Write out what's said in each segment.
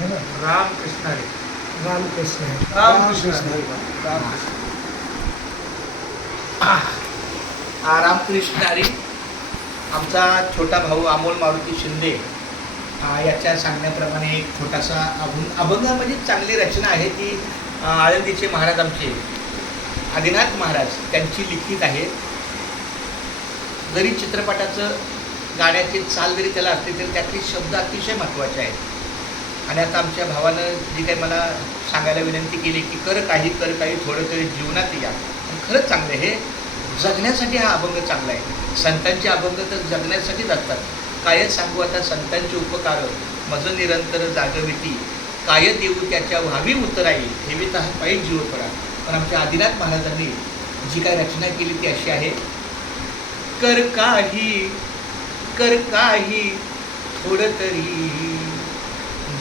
रामकृष्ण हरी रामकृष्ण आहे. रामकृष्ण रामकृष्ण हरी. आहे. रामकृष्ण रामकृष्ण हरी आमचा छोटा भाऊ अमोल मारुती शिंदे हा, याच्या सांगण्याप्रमाणे एक छोटासा अभंग अभंग म्हणजे चांगली रचना आहे ती आळंदीचे महाराज आमचे आदिनाथ महाराज त्यांची लिखित आहे जरी चित्रपटाचं गाण्याची चाल जरी त्याला असते तरी त्यातले शब्द अतिशय महत्त्वाचे आहेत आणि आता आमच्या भावानं जी काही मला सांगायला विनंती केली की कर काही कर काही थोडं तरी जीवनात या. आणि खरंच चांगलं आहे. हे जगण्यासाठी हा अभंग चांगला आहे. संतांचे अभंग तर जगण्यासाठी जगतात काय सांगू आता संतांचे उपकार? मज निरंतर जागविती. काय देऊ त्याच्या व्हावी उतराई. मी हा पायी जीव पडा. पण आमच्या आदिनाथ महाराजांनी जी काय रचना केली ती अशी आहे. कर काही कर काही थोडं तरी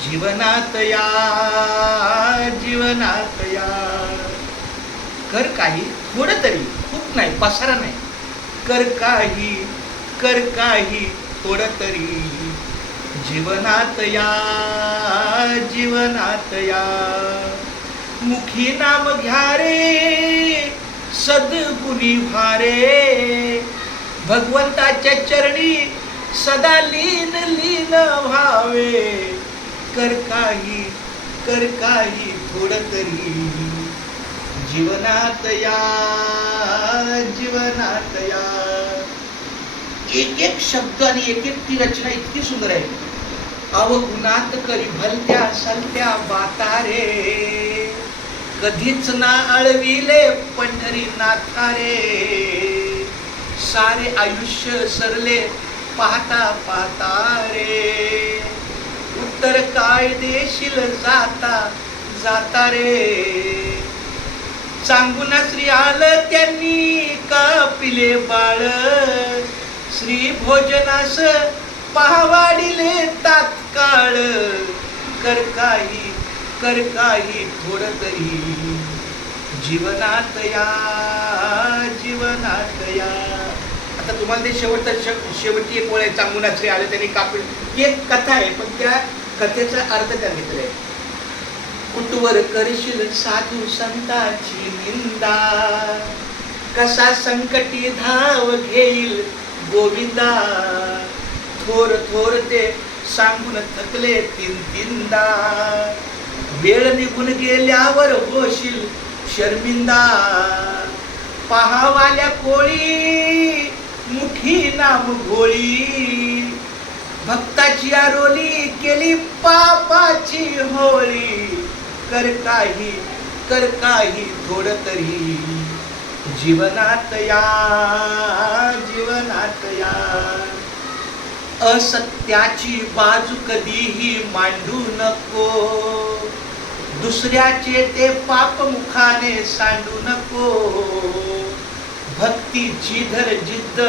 जीवनात या जीवनात या. कर काही थोडं तरी खूप नाही पसारा नाही. कर काही कर काही थोडं तरी. जीवनात या जीवनात या. मुखी नाम घ्या रे सद्गुणी भारे भगवंताच्या चरणी सदा लीन लीन व्हावे. कर काही कर काही थोड तरी जीवनात या जीवनात या. एक एक शब्द आणि एक एक ती रचना इतकी सुंदर आहे. अवगुणात करी भलत्या सलत्या बातारे कधीच ना अळविले पंढरी नाथारे सारे आयुष्य सरले पाहता पाहता रे. फायदेशील जाता जाता रे. सांगून श्री आलं त्यांनी का पिले बाळ. श्री भोजनास पाहवाडिले तात्काळ. कर काही कर काही थोडं तरी. जीवनात या जीवनात या. आता तुम्हाला ते शेवटचं शेवटी एक ओळ आहे चांगून श्री आलं त्यांनी कापी एक कथा आहे पण त्या कथेचा अर्थ त्या घेतलाय कुटवर करशील साधू संताची निंदा? कसा संकटी धाव घेईल गोविंदा? थोर थोर ते सांगून थकले तीन तीनदा. वेळ निघून गेल्यावर होशील शर्मिंदा. पहावाल्या कोळी मुखी नाम घोळी. भक्ताची आरोली केली पापाची होळी. कर काही कर काही थोड तरी. जीवनात या जीवनात या. असत्याची बाजू कधीही मांडू नको. दुसऱ्याचे ते पाप मुखाने सांडू नको. भक्तीची धर जिद्द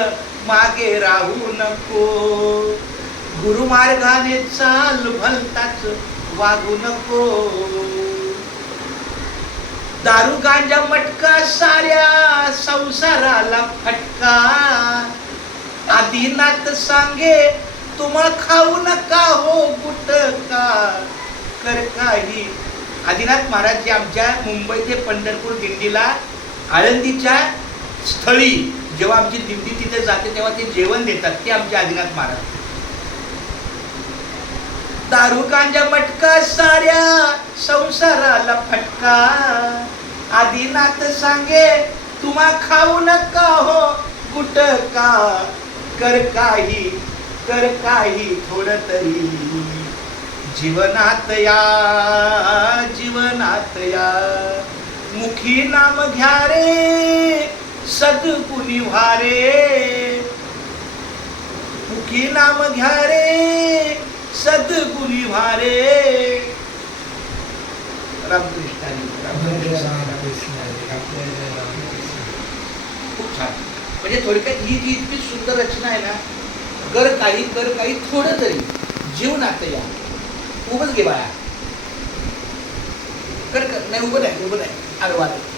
मागे राहू नको. गुरुमार्गाने चाल भलताच वागू नको. दारू गांजा मटका साऱ्या संसाराला फटका. आदिनाथ सांगे तुम्हा खाऊ नका हो गुटका. कर काही. आदिनाथ महाराज जे आमच्या मुंबई ते पंढरपूर दिंडीला आळंदीच्या स्थळी जेव्हा आमची दिंडी तिथे जाते तेव्हा ते जेवण देतात ते आमचे आदिनाथ महाराज. दारू गांजा मटका साऱ्या संसाराला फटका. आदिनाथ सांगे तुम्हा खाऊ नका हो गुटका कर काही कर काही थोड तरी जीवनात या जीवनात या. मुखी नाम घ्या रे सद्गुणी व्हारे मुखी नाम घ्या रे सद्गुणी भारे। खूप छान. म्हणजे थोडक्यात ही जी इतकी सुंदर रचना आहे ना कर काही कर काही थोडं तरी. जीवनात या. उभंच घे बाळा. कर कर. नाही उभं नाही उभं नाही. अरे वाटत